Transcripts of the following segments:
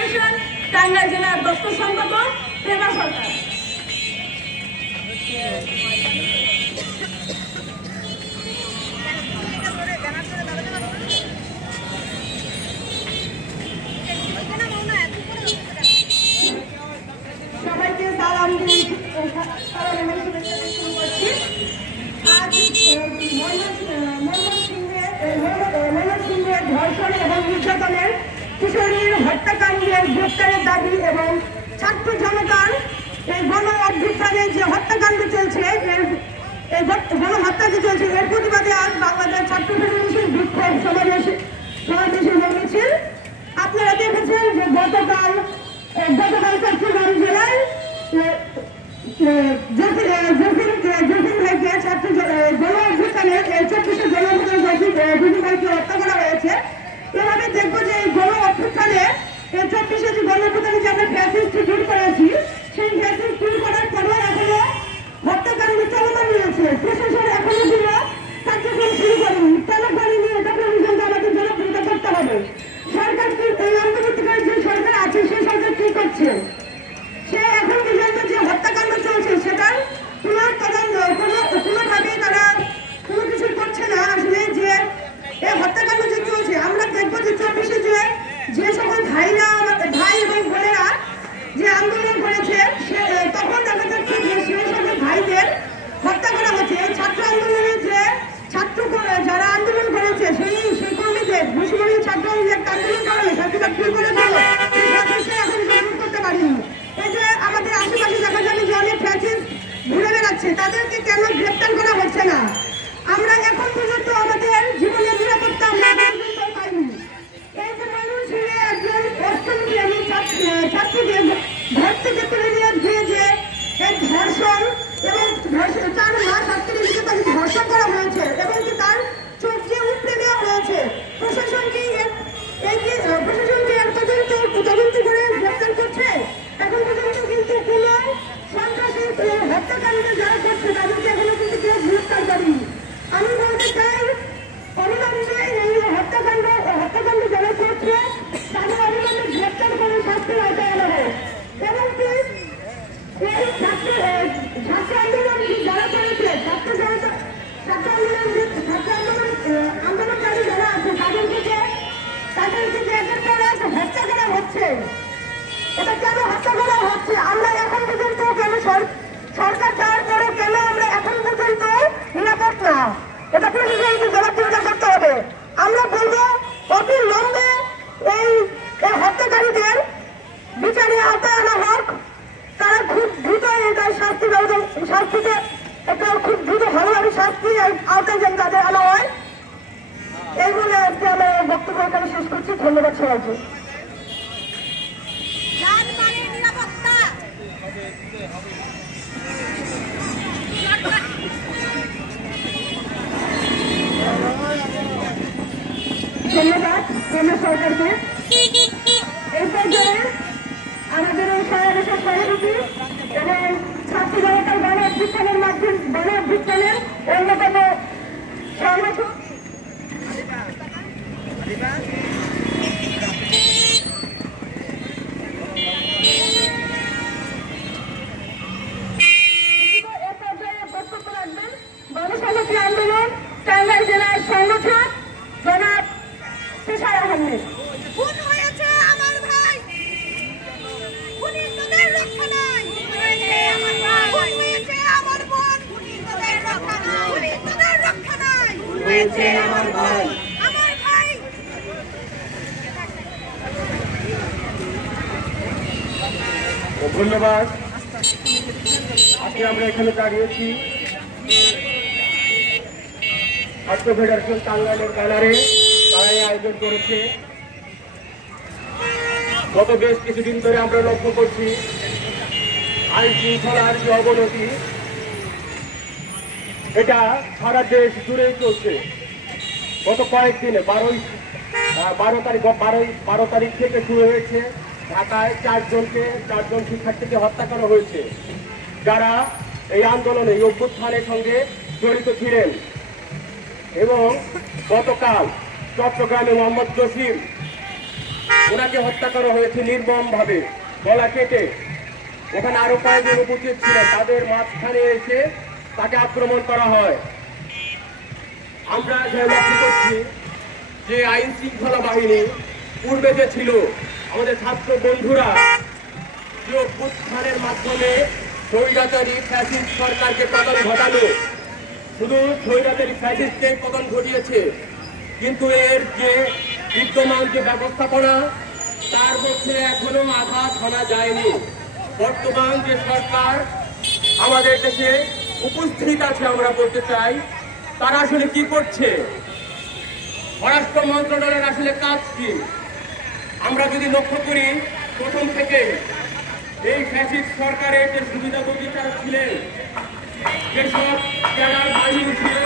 Foundation Tangail জেলার দপ্তর সম্পাদক প্রেমা সরকার। সবাইকে সালাম দিয়ে শুরু করছি। আজ ময়মনসিংহের ধর্ষণ এবং নির্যাতনের কিশোরীর হত্যাকাণ্ডের গ্রেপ্তারের দাবি এবং ছাত্র জনতার এই গণ অভ্যুত্থানে যে হত্যাকাণ্ড চলছে, এই গণহত্যা যে চলছে, এর প্রতিবাদে আজ বাংলাদেশ ছাত্র ফেডারেশন বিক্ষোভ সমাবেশে মিছিল। আপনারা দেখেছেন যে গতকাল চট্টগ্রাম জেলায় জসিম ভাইকে ছাত্র গণ অভ্যুত্থানের 34 গণ অভ্যুত্থানের ভাইকে হত্যা করা হয়েছে। এভাবে দেখবো যে এই গণ অভ্যুত্থানে 34 যে গণ অভ্যুত্থানে যে আমরা ফ্যাসিস্ট দূর করেছি, সেই ফ্যাসিস্ট দূর করার পরেও এখনো হত্যাকাণ্ড চলমান রয়েছে। প্রশাসন এখনো কোনো কার্যক্রম শুরু করেনি। কেন করেনি এটা প্রশাসনকে আমাদের জনপ্রিয়তা করতে হবে। সরকার কি এই অন্তর্বর্তীকালীন যে সরকার আছে সেই সরকার কি করছে? সে এখন পর্যন্ত যে হত্যাকাণ্ড চলছে সেটার কোনোভাবেই তারা কোনো কিছু করছে না। আসলে যে এই হত্যাকাণ্ড যে চলছে, আমরা দেখবো যে 24-এ যে সকল ভাই এবং বোনেরা যে আন্দোলন করেছে, তখন দেখা যাচ্ছে যে সেই সকল ভাইদের হত্যা করা হচ্ছে। এই ছাত্র আন্দোলনের যে যারা আন্দোলন করেছে সেই কর্মীদের মুসলিম ছাত্র একটা আন্দোলন করেনি, সাথীরা কি করে দিল এখন গ্রহণ করতে পারিনি। এই যে আমাদের আশেপাশে দেখা যাবে যে অনেক ফ্যাসিস্ট ঘুরে বেড়াচ্ছে, তাদেরকে কেন গ্রেপ্তার করা হচ্ছে না? আমরা এখন পর্যন্ত আমাদের জীবনের নিরাপত্তা আমরা পাইনি। এই যে ময়মনসিংহে একজন অষ্টম শ্রেণী ছাত্রীদের ঘর থেকে তুলে নিয়ে গিয়ে যে ধর্ষণ এবং 4 মাস 38 দিনে তাকে ধর্ষণ করা হয়েছে এবং কি তার চোখ দিয়ে উপড়ে নেওয়া হয়েছে। প্রশাসনকে এর তদন্ত করে গ্রেপ্তার করছে। এখন পর্যন্ত কিন্তু কোন সন্ত্রাসী হত্যাকাণ্ড যারা করছে তাদেরকে এখনো কিন্তু কেউ গ্রেপ্তার করেনি। আমি বলতে চাই, অবিলম্বে এই হত্যাকাণ্ড যারা করছে তাদের অবিলম্বে গ্রেপ্তার করে শাস্তির আওতায় আনা হোক। এবং কি এই ছাত্র আন্দোলন যারা করেছে, আন্দোলনকারী যারা আছে তাদেরকে যে একের পর এক হত্যা করা হচ্ছে, এটা কেন হত্যা করা হচ্ছে? আমরা এখন পর্যন্ত কেন সরকার দেওয়ার পরে কেন আমরা এখন পর্যন্ত নিরাপদ না? এটা প্রশাসনকে জবাবদিহিতা করতে হবে। আমরা বলবো অবিলম্বে এই হত্যাকারীদের বিচারে আওতায় আনা হোক। তারা খুব দ্রুত তার শাস্তিতে একটা খুব দ্রুত ভালোভাবে শাস্তি আওতায় যেন তাদের আনা হয়। এই বলে আজকে আমার বক্তব্য এখানে শেষ করছি। ধন্যবাদ সবাইকে। ধন্যবাদ কেন্দ্র সরকারকে। এই পর্যায়ে আমাদের এই সমাবেশের সভাপতি এবং ছাত্র জনতার গণ অভ্যুত্থানের অন্যতম সংগঠক বক্তব্য রাখবেন গণসংহতি আন্দোলন টাঙ্গাইল জেলার সংগঠক জনাব তুষার আহমেদ। ধন্যবাদ। আজকে আমরা এখানে দাঁড়িয়েছি ছাত্র ফেডারেশন টাঙ্গাইলের ব্যানারে। তারাই আয়োজন করেছে। গত বেশ কিছুদিন ধরে আমরা লক্ষ্য করছি আইন শৃঙ্খলার যে অবনতি, এটা সারা দেশ জুড়েই চলছে। গত কয়েকদিনে 12 তারিখ থেকে শুরু হয়েছে। ঢাকায় 4 জন শিক্ষার্থীকে হত্যা করা হয়েছে, যারা এই আন্দোলনে এই অভ্যুত্থানের সঙ্গে জড়িত ছিলেন। এবং গতকাল চট্টগ্রামে মোহাম্মদ জসিম ওনাকে হত্যা করা হয়েছে নির্মম ভাবে, গলা কেটে। ওখানে আরো কয়েকজন উপস্থিত ছিলেন, তাদের মাঝখানে এসে তাকে আক্রমণ করা হয়। আমরা লক্ষ্য করছি যে আইন শৃঙ্খলা বাহিনী পূর্বে যে ছিল, আমাদের ছাত্র বন্ধুরা যে অভ্যুত্থানের মাধ্যমে স্বৈরাচারী ফ্যাসিস্ট সরকারকে পতন ঘটালো, শুধু স্বৈরাচারী ফ্যাসিস্টকে পতন ঘটিয়েছে, কিন্তু এর যে বিদ্যমান যে ব্যবস্থাপনা তার মধ্যে এখনো আঘাত হানা যায়নি। বর্তমান যে সরকার আমাদের দেশে উপস্থিত আছে, আমরা বলতে চাই তারা আসলে কি করছে, স্বরাষ্ট্র মন্ত্রণালয়ের আসলে কাজ কি। আমরা যদি লক্ষ্য করি, প্রথম থেকে এই ফ্যাসিস্ট সরকারের যে সুবিধাভোগী যারা ছিলেন, যেসব ক্যাডার বাহিনী ছিল,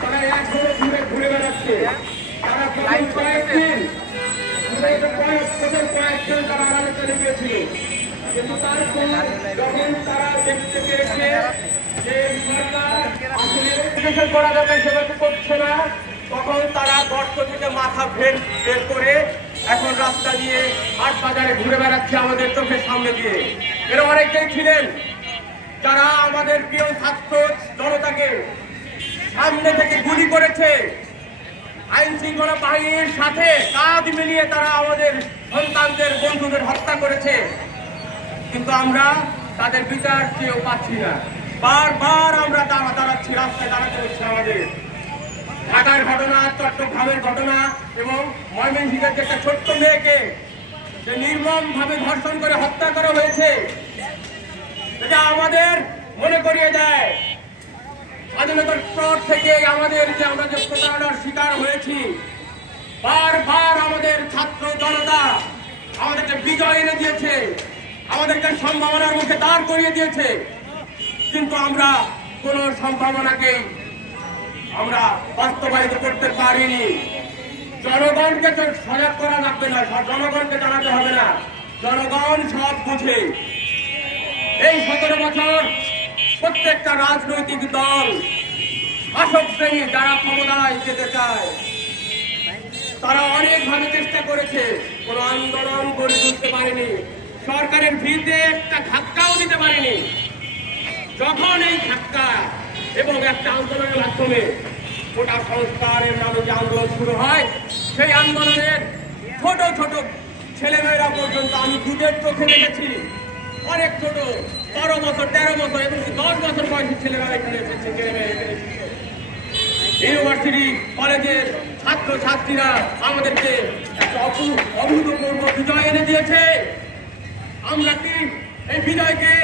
তারা এখনো ঘুরে ঘুরে বেড়াচ্ছে। তারা কয়েকদিন কয়েকজন তারা আড়ালে চলে গিয়েছিল, কিন্তু তারপর যখন তারা দেখতে পেরেছে যে সরকার আসলে করা যাবে সেভাবে করছে না, তখন তারা গর্ত থেকে মাথা বের করে এখন রাস্তা দিয়ে হাট বাজারে ঘুরে বেড়াচ্ছে আমাদের চোখের সামনে দিয়ে। এরা অনেকেই ছিলেন যারা আমাদের প্রিয় ছাত্র জনতাকে সামনে থেকে গুলি করেছে। আইন শৃঙ্খলা বাহিনীর সাথে কাঁধ মিলিয়ে তারা আমাদের সন্তানদের, বন্ধুদের হত্যা করেছে, কিন্তু আমরা তাদের বিচার চেয়েও পাচ্ছি না। বারবার আমরা দাঁড়াচ্ছি, রাস্তায় দাঁড়াতে হচ্ছে আমাদের। ঢাকার ঘটনা, চট্টগ্রামের ঘটনা এবং ময়মনসিংহের যে একটা ছোট্ট মেয়েকে যে নির্মম ভাবে ধর্ষণ করে হত্যা করা হয়েছে, এটা আমাদের মনে করিয়ে দেয় স্বাধীনতার পর থেকে আমরা যে প্রতারণার শিকার হয়েছি। বারবার আমাদের ছাত্র জনতা আমাদেরকে বিজয় এনে দিয়েছে, আমাদেরকে সম্ভাবনার মুখে দাঁড় করিয়ে দিয়েছে, কিন্তু আমরা কোন সম্ভাবনাকেই আমরা বাস্তবায়িত করতে পারিনি। জনগণকে তো সজাগ করা লাগবে না, জনগণকে জানাতে হবে না, জনগণ সব বুঝে। এই 17 বছর প্রত্যেকটা রাজনৈতিক দল, শাসক শ্রেণী যারা ক্ষমতায় যেতে চায়, তারা অনেকভাবে চেষ্টা করেছে, কোন আন্দোলন গড়ে তুলতে পারেনি, সরকারের ভিড়ে একটা ধাক্কাও দিতে পারেনি। যখন এই ধাক্কা এবং একটা আন্দোলনের মাধ্যমে গোটা সংস্কারের নামে যে আন্দোলন শুরু হয়, সেই আন্দোলনের ছোট ছোট ছেলেমেয়েরা পর্যন্ত আমি দুধের চোখে দেখেছি, অনেক ছোট 12 বছর 13 বছর এবং 10 বছর বয়সী ছেলেরা এখানে এসেছে, ছেলেমেয়ে এখানে এসেছে। ইউনিভার্সিটি কলেজের ছাত্র ছাত্রীরা আমাদেরকে একটা অভূতপূর্ব বিজয় এনে দিয়েছে। আমরা কি এই বিজয়কে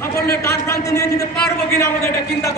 সাফল্যের দ্বার প্রান্তে নিয়ে যেতে পারবো কিনা, আমাদের এটা চিন্তা